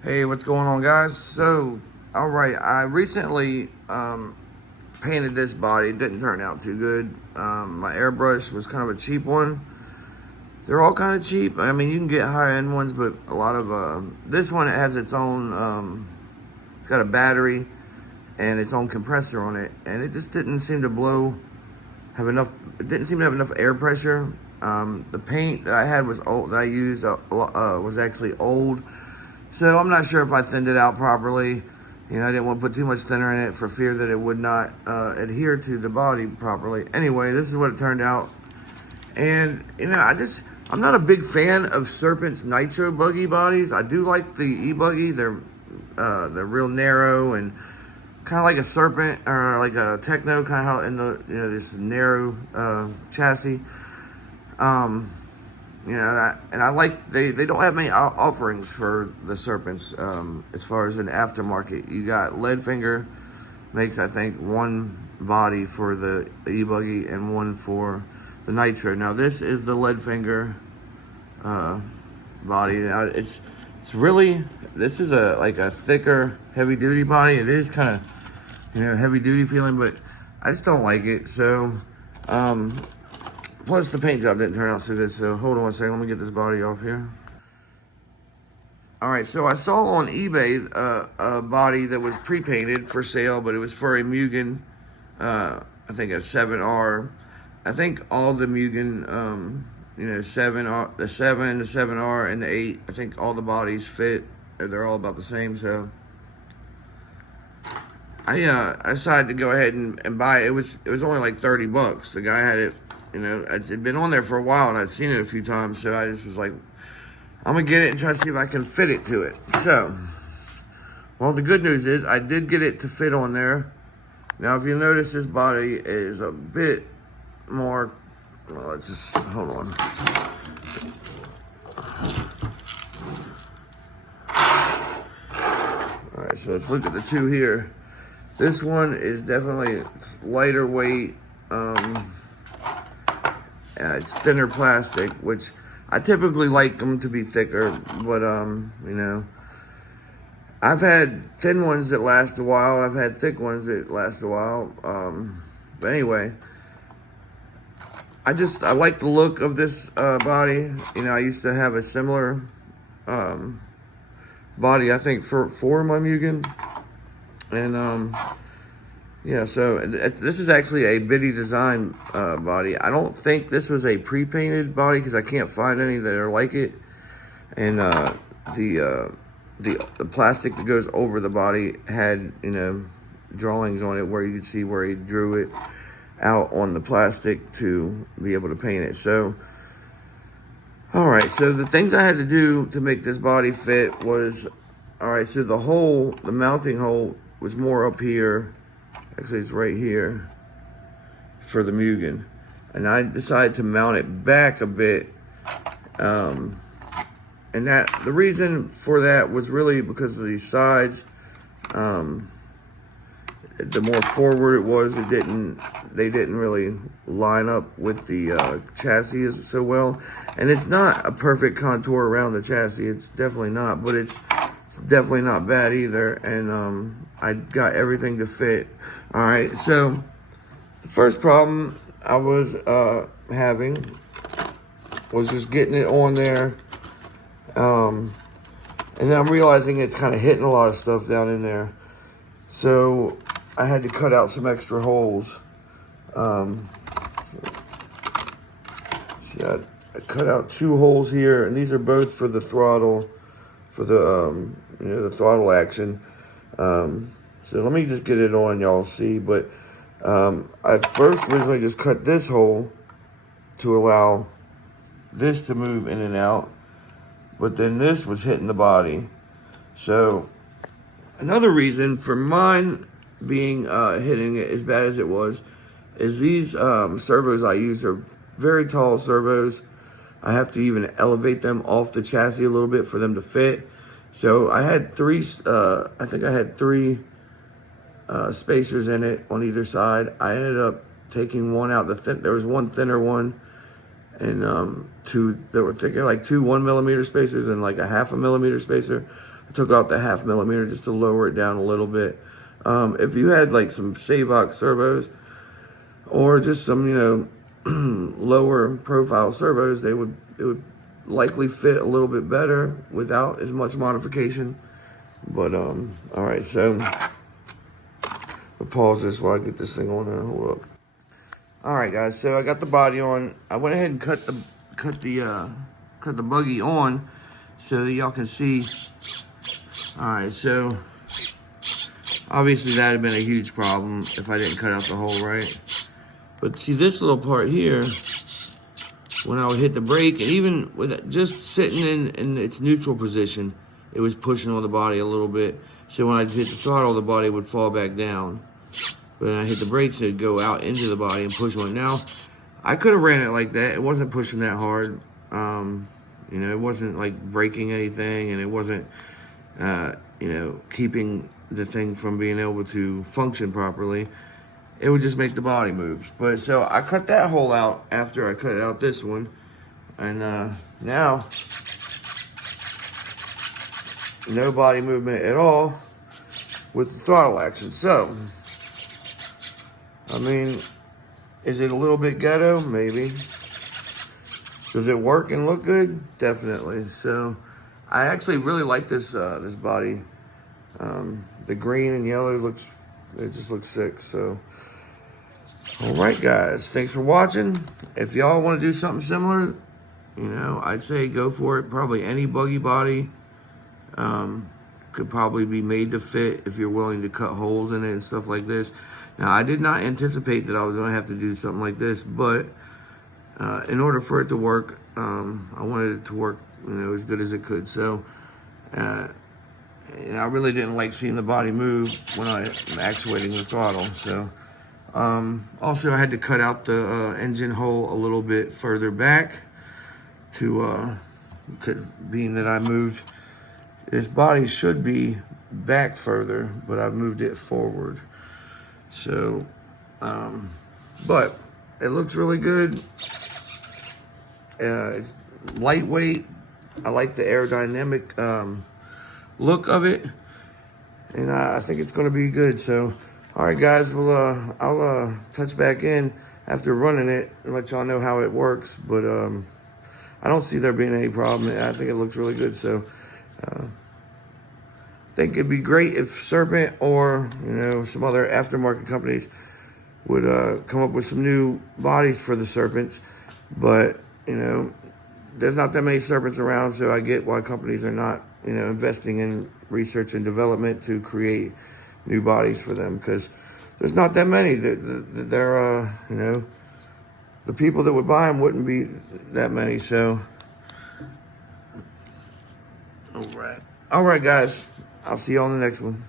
Hey, what's going on, guys? So, all right, I recently painted this body. It didn't turn out too good. My airbrush was kind of a cheap one. They're all kind of cheap. I mean, you can get high-end ones, but a lot of this one, it has its own. It's got a battery and its own compressor on it, and it just didn't seem to blow. Have enough. It didn't seem to have enough air pressure. The paint that I had was old. That I used was actually old. So I'm not sure if I thinned it out properly. You know, I didn't want to put too much thinner in it for fear that it would not adhere to the body properly. Anyway, this is what it turned out. And, you know, I'm not a big fan of Serpent's nitro buggy bodies. I do like the e-buggy. They're real narrow and kind of like a Serpent or like a Techno, kind of how in the, you know, this narrow chassis. You know, and I like, they don't have many offerings for the Serpents as far as an aftermarket. You got Lead Finger, makes I think one body for the e-buggy and one for the Nitro. Now this is the Lead Finger body. Now it's really, this is like a thicker heavy duty body. It is kind of, you know, heavy duty feeling, but I just don't like it. So plus the paint job didn't turn out so good, so hold on a second, let me get this body off here. All right, so I saw on eBay a body that was pre-painted for sale, but it was for a Mugen, I think a 7R. I think all the Mugen, you know, 7R, the 7, the 7R, and the 8, I think all the bodies fit. They're all about the same, so I decided to go ahead and buy it. It was only like 30 bucks. The guy had it. You know, it'd been on there for a while, and I'd seen it a few times, so I just was like, I'm going to get it and try to see if I can fit it to it. So, well, the good news is I did get it to fit on there. Now, if you notice, this body is a bit more, well, let's just, hold on. All right, so let's look at the two here. This one is definitely lighter weight. It's thinner plastic, which I typically like them to be thicker, but you know, I've had thin ones that last a while, and I've had thick ones that last a while. But anyway, I like the look of this body. You know, I used to have a similar body, I think, for my Mugen, and yeah, so this is actually a Biddy design body. I don't think this was a pre-painted body because I can't find any that are like it. And the plastic that goes over the body had, you know, drawings on it where you could see where he drew it out on the plastic to be able to paint it. So, all right, so the things I had to do to make this body fit was, all right, so the mounting hole was more up here. Actually, it's right here for the Mugen. And I decided to mount it back a bit. And the reason for that was really because of these sides. The more forward it was, they didn't really line up with the chassis so well. And it's not a perfect contour around the chassis. It's definitely not, but it's definitely not bad either. And I got everything to fit. All right, so the first problem I was having was just getting it on there. And then I'm realizing it's kind of hitting a lot of stuff down in there. So I had to cut out some extra holes. See, I cut out 2 holes here, and these are both for the throttle, for the, you know, the throttle action. So let me just get it on, y'all see. But I first originally just cut this hole to allow this to move in and out. But then this was hitting the body. So another reason for mine being hitting it as bad as it was is these servos I use are very tall servos. I have to even elevate them off the chassis a little bit for them to fit. So I had three, I think I had 3 spacers in it on either side. I ended up taking one out. There was one thinner one, and two that were thicker, like two 1 millimeter spacers and like a 1/2 millimeter spacer. I took out the 1/2 millimeter just to lower it down a little bit. If you had like some Savox servos or just some, lower profile servos, it would likely fit a little bit better without as much modification. But all right, so I'll pause this while I get this thing on there. Hold up. All right, guys. So I got the body on. I went ahead and cut the buggy on so that y'all can see. All right, so obviously that would have been a huge problem if I didn't cut out the hole right. But see this little part here, when I would hit the brake, and even with it just sitting in its neutral position, it was pushing on the body a little bit. So when I hit the throttle, the body would fall back down. But when I hit the brakes, it'd go out into the body and push on it. Now, I could have ran it like that. It wasn't pushing that hard. It wasn't like breaking anything, and it wasn't, keeping the thing from being able to function properly. It would just make the body move. But so I cut that hole out after I cut out this one. And now, no body movement at all with the throttle action. So, I mean, is it a little bit ghetto? Maybe. Does it work and look good? Definitely. So, I actually really like this this body. The green and yellow it just looks sick. So, all right, guys. Thanks for watching. If y'all want to do something similar, I'd say go for it. Probably any buggy body could probably be made to fit if you're willing to cut holes in it and stuff like this. Now, I did not anticipate that I was going to have to do something like this, but in order for it to work, I wanted it to work, as good as it could. So, I really didn't like seeing the body move when I'm actuating the throttle. So, also I had to cut out the engine hole a little bit further back because being that I moved, this body should be back further, but I've moved it forward. So, but it looks really good. It's lightweight. I like the aerodynamic look of it, and I think it's going to be good. So, all right, guys. Well, I'll touch back in after running it and let y'all know how it works. But I don't see there being any problem. I think it looks really good. So, I think it'd be great if Serpent or some other aftermarket companies would come up with some new bodies for the Serpents. But there's not that many Serpents around, so I get why companies are not investing in research and development to create new bodies for them, because there's not that many. The people that would buy them wouldn't be that many. So, all right, guys. I'll see you on the next one.